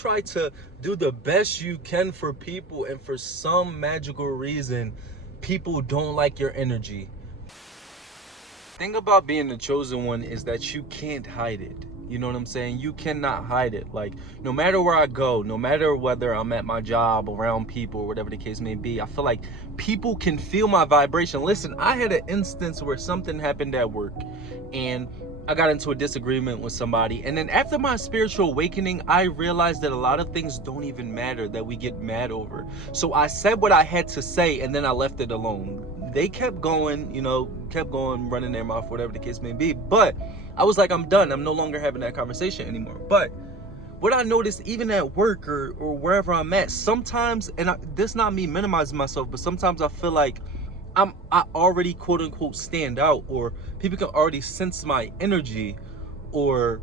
Try to do the best you can for people, and for some magical reason, people don't like your energy. Thing about being the chosen one is that you can't hide it. You know what I'm saying? You cannot hide it. Like, no matter where I go, no matter whether I'm at my job, around people, or whatever the case may be, I feel like people can feel my vibration. Listen, I had an instance where something happened at work, and I got into a disagreement with somebody. And then after my spiritual awakening, I realized that a lot of things don't even matter that we get mad over. So I said what I had to say, and then I left it alone. They kept going, kept going, running their mouth, whatever the case may be. But I was like, I'm done. I'm no longer having that conversation anymore. But what I noticed, even at work or wherever I'm at, sometimes, and this not me minimizing myself, but sometimes I feel like I already quote unquote stand out, or people can already sense my energy, or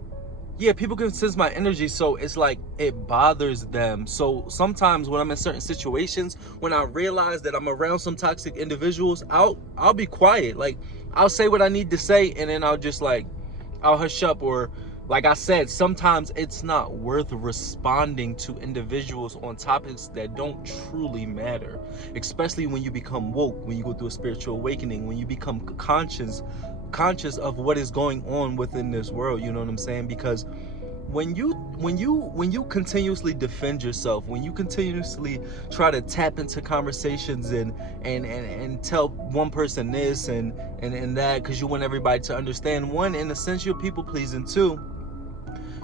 yeah, people can sense my energy, so it's like it bothers them. So sometimes when I'm in certain situations, when I realize that I'm around some toxic individuals, I'll be quiet. Like, I'll say what I need to say, and then I'll hush up. Or like I said, sometimes it's not worth responding to individuals on topics that don't truly matter, especially when you become woke, when you go through a spiritual awakening, when you become conscious of what is going on within this world. You know what I'm saying? Because when you continuously defend yourself, when you continuously try to tap into conversations and tell one person this and that, because you want everybody to understand, one, in a sense, you're people pleasing. Two,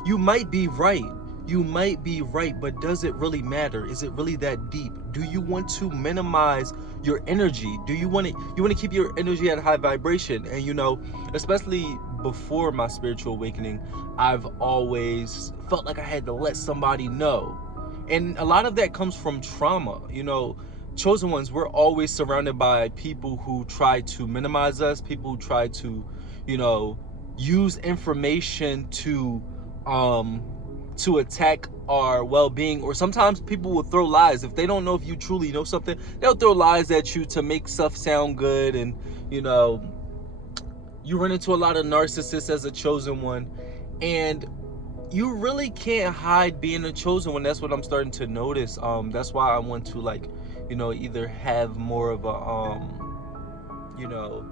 you might be right. You might be right, but does it really matter? Is it really that deep? Do you want to minimize your energy? Do you want to keep your energy at high vibration? And especially before my spiritual awakening, I've always felt like I had to let somebody know. And a lot of that comes from trauma. Chosen ones, we're always surrounded by people who try to minimize us, people who try to, use information to attack our well-being. Or sometimes people will throw lies. If they don't know if you truly know something, they'll throw lies at you to make stuff sound good. And you run into a lot of narcissists as a chosen one, and you really can't hide being a chosen one. That's what I'm starting to notice. That's why I want to, like, either have more of a you know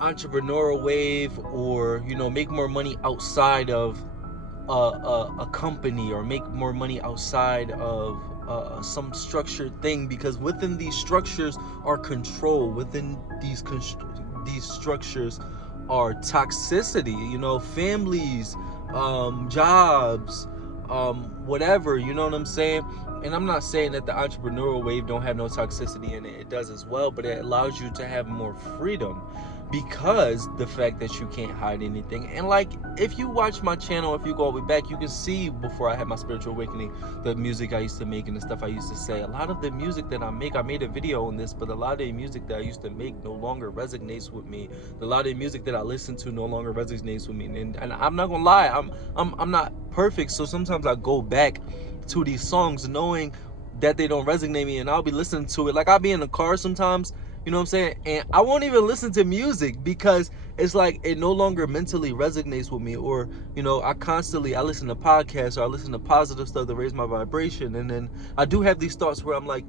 entrepreneurial wave, or make more money outside of a company, or make more money outside of some structured thing, because within these structures are control. Within these structures are toxicity. Families, jobs, whatever. You know what I'm saying? And I'm not saying that the entrepreneurial wave don't have no toxicity in it. It does as well, but it allows you to have more freedom, because the fact that you can't hide anything. And like, if you watch my channel, if you go all the way back, you can see before I had my spiritual awakening, the music I used to make and the stuff I used to say. A lot of the music that I make, I made a video on this, but a lot of the music that I used to make no longer resonates with me. A lot of the music that I listen to no longer resonates with me. And I'm not gonna lie, I'm not perfect, so sometimes I go back to these songs knowing that they don't resonate with me, and I'll be listening to it. Like, I'll be in the car sometimes, you know what I'm saying, and I won't even listen to music, because it's like it no longer mentally resonates with me. Or I listen to podcasts, or I listen to positive stuff to raise my vibration, and then I do have these thoughts where I'm like,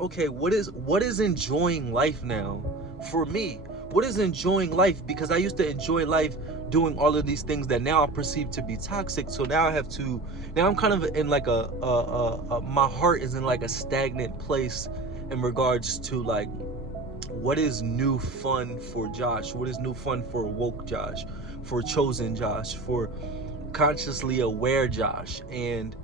okay, what is enjoying life now for me? What is enjoying life? Because I used to enjoy life doing all of these things that now I perceive to be toxic. So now I'm kind of in like my heart is in like a stagnant place in regards to, like, what is new fun for Josh? What is new fun for woke Josh? For chosen Josh? For consciously aware Josh? And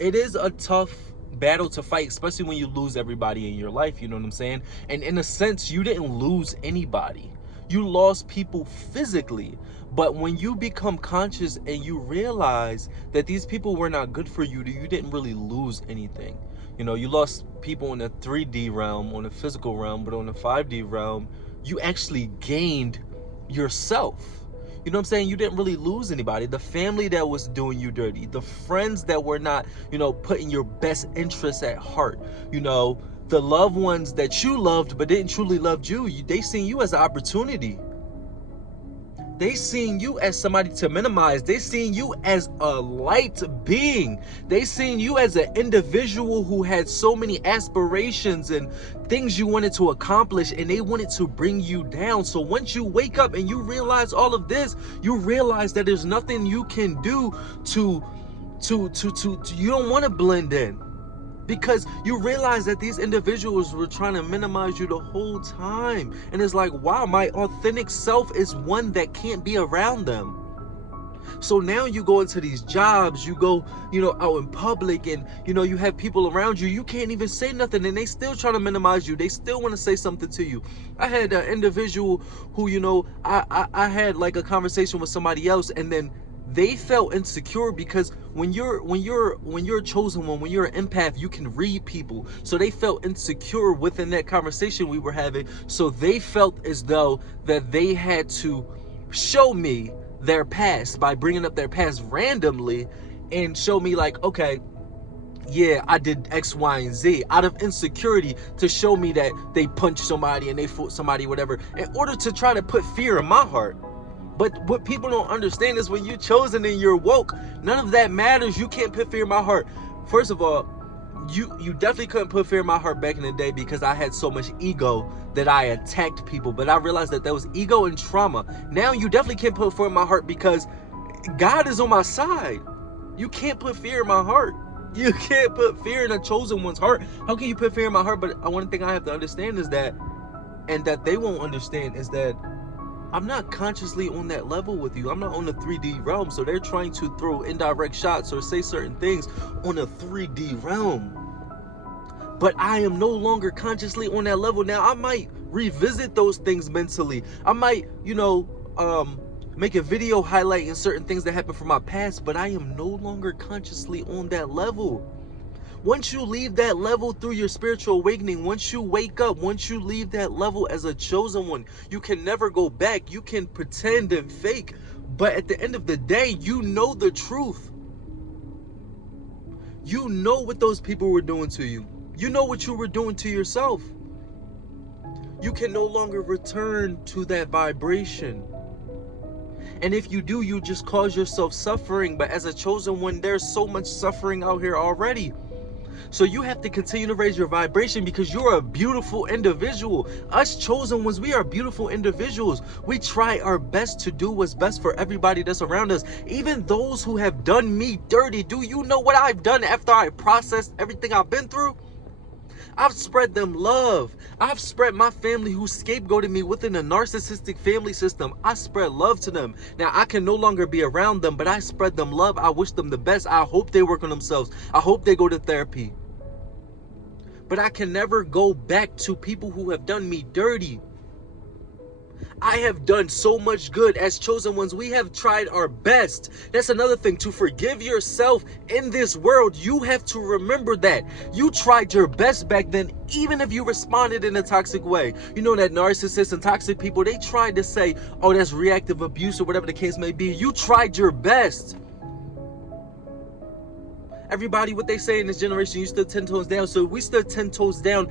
it is a tough battle to fight, especially when you lose everybody in your life. You know what I'm saying? And in a sense, you didn't lose anybody. You lost people physically. But when you become conscious and you realize that these people were not good for you, you didn't really lose anything. You lost people in the 3D realm, on the physical realm, but on the 5D realm, you actually gained yourself. You know what I'm saying? You didn't really lose anybody. The family that was doing you dirty, the friends that were not, putting your best interests at heart, the loved ones that you loved but didn't truly love you, they seen you as an opportunity. They seeing you as somebody to minimize. They seeing you as a light being. They seeing you as an individual who had so many aspirations and things you wanted to accomplish, and they wanted to bring you down. So once you wake up and you realize all of this, you realize that there's nothing you can do to you don't want to blend in. Because you realize that these individuals were trying to minimize you the whole time. And it's like, wow, my authentic self is one that can't be around them. So now you go into these jobs, you go, out in public, and, you have people around you. You can't even say nothing, and they still trying to minimize you. They still want to say something to you. I had an individual who, I had like a conversation with somebody else, and then they felt insecure because when you're a chosen one, when you're an empath, you can read people. So they felt insecure within that conversation we were having. So they felt as though that they had to show me their past by bringing up their past randomly and show me like, okay, yeah, I did X, Y, and Z out of insecurity, to show me that they punched somebody and they fought somebody, whatever, in order to try to put fear in my heart. But what people don't understand is when you're chosen and you're woke, none of that matters. You can't put fear in my heart. First of all, you definitely couldn't put fear in my heart back in the day because I had so much ego that I attacked people. But I realized that was ego and trauma. Now you definitely can't put fear in my heart because God is on my side. You can't put fear in my heart. You can't put fear in a chosen one's heart. How can you put fear in my heart? But one thing I have to understand is that, and that they won't understand, is that I'm not consciously on that level with you. I'm not on the 3D realm. So they're trying to throw indirect shots or say certain things on a 3D realm. But I am no longer consciously on that level. Now, I might revisit those things mentally. I might, make a video highlighting certain things that happened from my past, but I am no longer consciously on that level. Once you leave that level through your spiritual awakening, once you wake up, once you leave that level as a chosen one, you can never go back. You can pretend and fake, but at the end of the day, you know the truth. You know what those people were doing to you. You know what you were doing to yourself. You can no longer return to that vibration. And if you do, you just cause yourself suffering. But as a chosen one, there's so much suffering out here already. So you have to continue to raise your vibration because you're a beautiful individual. Us chosen ones, we are beautiful individuals. We try our best to do what's best for everybody that's around us. Even those who have done me dirty. Do you know what I've done after I processed everything I've been through? I've spread them love. I've spread my family who scapegoated me within a narcissistic family system. I spread love to them. Now, I can no longer be around them, but I spread them love. I wish them the best. I hope they work on themselves. I hope they go to therapy. But I can never go back to people who have done me dirty. I have done so much good. As chosen ones, we have tried our best. That's another thing. To forgive yourself in this world, you have to remember that you tried your best back then, even if you responded in a toxic way. You know that narcissists and toxic people, they tried to say, oh, that's reactive abuse or whatever the case may be. You tried your best. Everybody, what they say in this generation, you stood 10 toes down. So we stood 10 toes down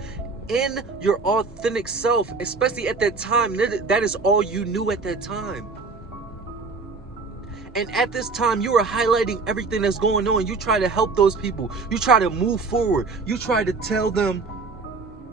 in your authentic self, especially at that time. That is all you knew at that time. And at this time, you are highlighting everything that's going on. You try to help those people. You try to move forward. You try to tell them,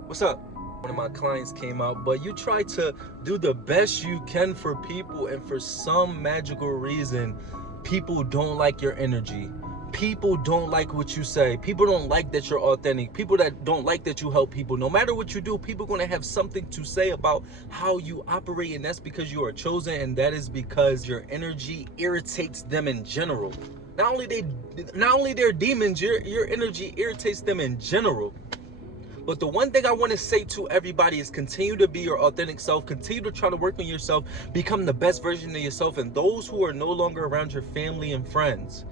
what's up? One of my clients came out, but you try to do the best you can for people, and for some magical reason, people don't like your energy. People don't like what you say. People don't like that you're authentic. People that don't like that you help people. No matter what you do, people are going to have something to say about how you operate, and that's because you are chosen, and that is because your energy irritates them in general. Not only their demons, your energy irritates them in general. But the one thing I want to say to everybody is continue to be your authentic self. Continue to try to work on yourself. Become the best version of yourself. And those who are no longer around your family and friends,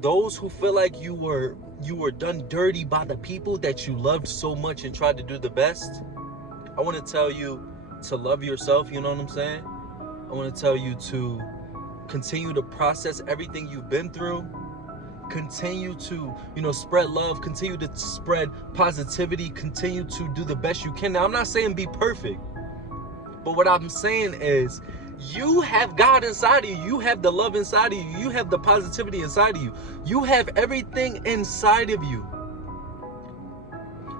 those who feel like you were done dirty by the people that you loved so much and tried to do the best, I want to tell you to love yourself, you know what I'm saying? I want to tell you to continue to process everything you've been through. Continue to, spread love. Continue to spread positivity. Continue to do the best you can. Now, I'm not saying be perfect, but what I'm saying is You have God inside of you. You have the love inside of you. You have the positivity inside of you. You have everything inside of you.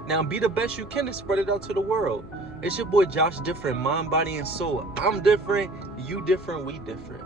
Now be the best you can and spread it out to the world. It's your boy Josh Different, mind, body, and soul. I'm different, you different, we different.